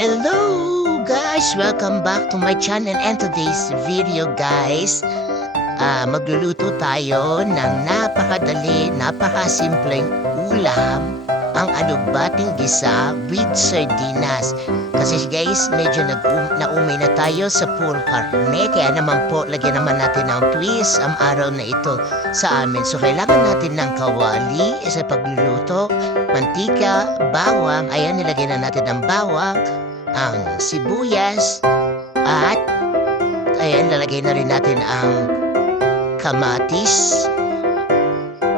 Hello guys! Welcome back to my channel and today's video guys magluluto tayo ng napakadali, napakasimpleng ulam ang alugbating gisa with sardinas. Kasi guys, medyo naumay na tayo sa puro karne, kaya naman po lagyan naman natin ng twist ang araw na ito sa amin. So kailangan natin ng kawali sa pagluluto, mantika, bawang. Ayan, nilagyan na natin ng bawang, ang sibuyas, at ayan, lalagay na rin natin ang kamatis.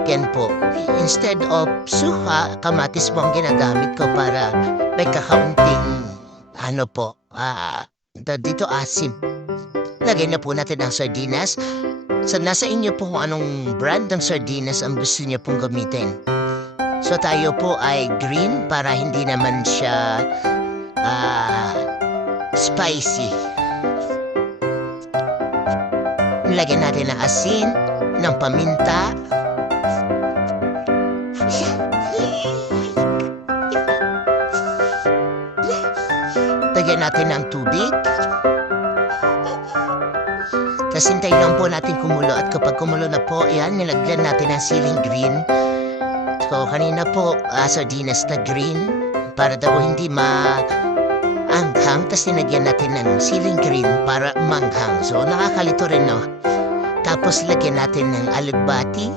Yan po. Instead of suka, kamatis po ang ginagamit ko para may kakaunting dito asim. Lagay na po natin ang sardinas. So nasa inyo po kung anong brand ng sardinas ang gusto niyo pong gamitin. So tayo po ay green para hindi naman siya spicy. Lagyan natin ng asin, ng paminta, lagyan natin ng tubig. Tapos hintayin lang po natin kumulo, at kapag kumulo na po, yan, nilagyan natin ng siling green. So kanina po, sardinas na green para daw hindi maanghang, tapos nilagyan natin ng siling green para manghang. So nakakalito rin, no? Tapos lagyan natin ng alugbati.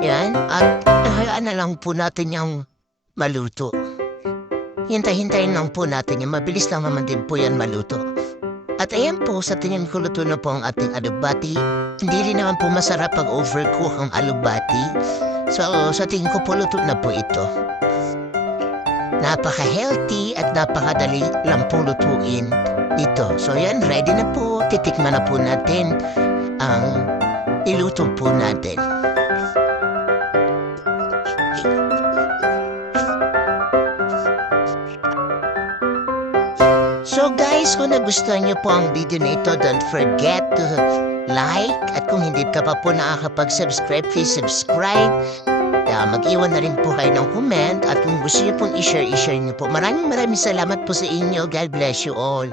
Yan, at hayaan na lang po natin yung maluto. Hintay-hintayin lang po natin yung mabilis lang naman din po yan maluto. At ayan po, sa tingin ko luto na po ang ating alugbati. Hindi rin naman po masarap pag overcook ang alugbati. So sa tingin ko po luto na po ito. Napaka-healthy at napakadali lang po lutuin ito. So yan, ready na po. Titikman na po natin ang iluto po natin. So guys, kung nagustuhan niyo po ang video na ito, don't forget to like. At kung hindi ka pa po nakakapag-subscribe, please subscribe. Mag-iwan na rin po kayo ng comment. At kung gusto niyo pong i-share niyo po. Maraming salamat po sa inyo. God bless you all.